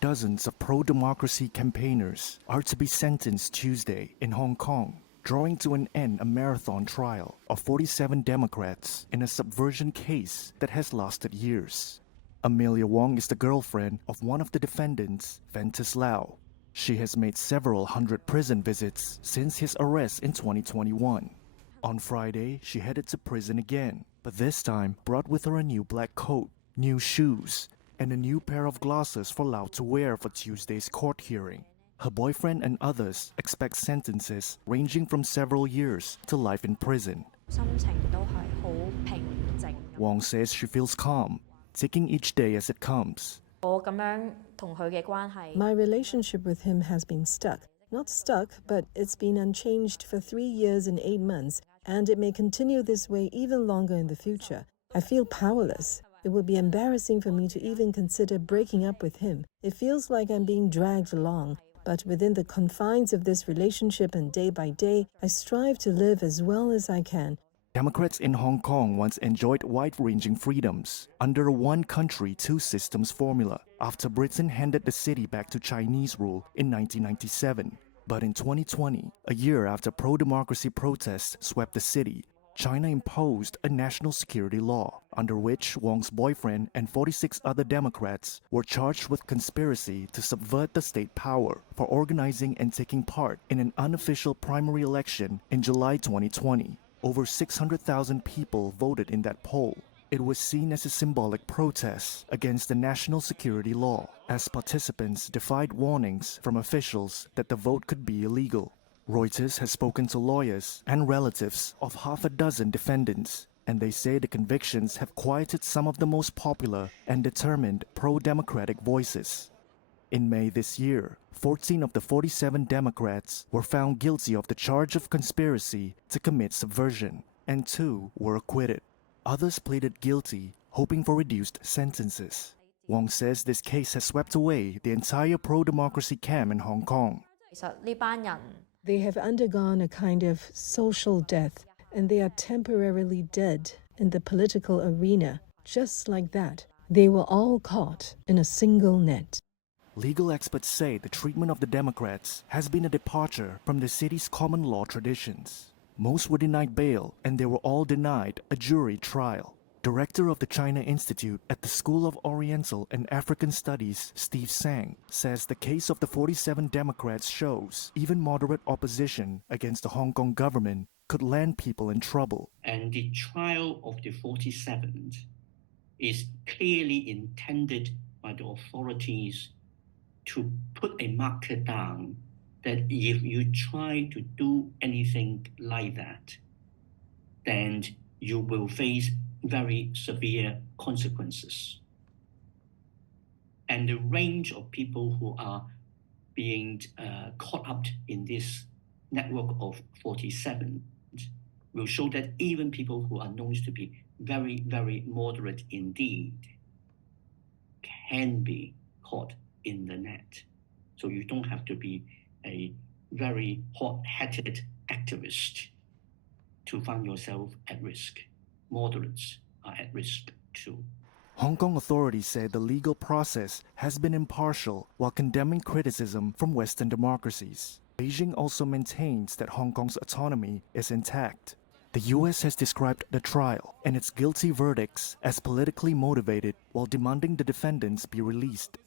Dozens of pro-democracy campaigners are to be sentenced Tuesday in Hong Kong, drawing to an end a marathon trial of 47 Democrats in a subversion case that has lasted years. Emilia Wong is the girlfriend of one of the defendants, Ventus Lau. She has made several hundred prison visits since his arrest in 2021. On Friday, she headed to prison again, but this time brought with her a new black coat, new shoes, and a new pair of glasses for Lau to wear for Tuesday's court hearing. Her boyfriend and others expect sentences ranging from several years to life in prison. Wong says she feels calm, taking each day as it comes. My relationship with him has been stuck. Not stuck, but it's been unchanged for 3 years and 8 months, and it may continue this way even longer in the future. I feel powerless. It would be embarrassing for me to even consider breaking up with him. It feels like I'm being dragged along, but within the confines of this relationship and day by day, I strive to live as well as I can. Democrats in Hong Kong once enjoyed wide-ranging freedoms under a one country, two systems formula after Britain handed the city back to Chinese rule in 1997. But in 2020, a year after pro-democracy protests swept the city, China imposed a national security law under which Wong's boyfriend and 46 other Democrats were charged with conspiracy to subvert the state power for organizing and taking part in an unofficial primary election in July 2020. Over 600,000 people voted in that poll. It was seen as a symbolic protest against the national security law, as participants defied warnings from officials that the vote could be illegal. Reuters has spoken to lawyers and relatives of half a dozen defendants, and they say the convictions have quieted some of the most popular and determined pro-democratic voices. In May this year, 14 of the 47 Democrats were found guilty of the charge of conspiracy to commit subversion, and 2 were acquitted. Others pleaded guilty, hoping for reduced sentences. Wong says this case has swept away the entire pro-democracy camp in Hong Kong. They have undergone a kind of social death, and they are temporarily dead in the political arena. Just like that, they were all caught in a single net. Legal experts say the treatment of the Democrats has been a departure from the city's common law traditions. Most were denied bail, and they were all denied a jury trial. Director of the China Institute at the School of Oriental and African Studies, Steve Sang, says the case of the 47 Democrats shows even moderate opposition against the Hong Kong government could land people in trouble. And the trial of the 47 is clearly intended by the authorities to put a marker down that if you try to do anything like that, then you will face very severe consequences. And the range of people who are being caught up in this network of 47 will show that even people who are known to be very, very moderate indeed can be caught in the net. So you don't have to be a very hot-headed activist to find yourself at risk. Moderates are at risk too. Hong Kong authorities said the legal process has been impartial while condemning criticism from Western democracies. Beijing also maintains that Hong Kong's autonomy is intact. The US has described the trial and its guilty verdicts as politically motivated while demanding the defendants be released.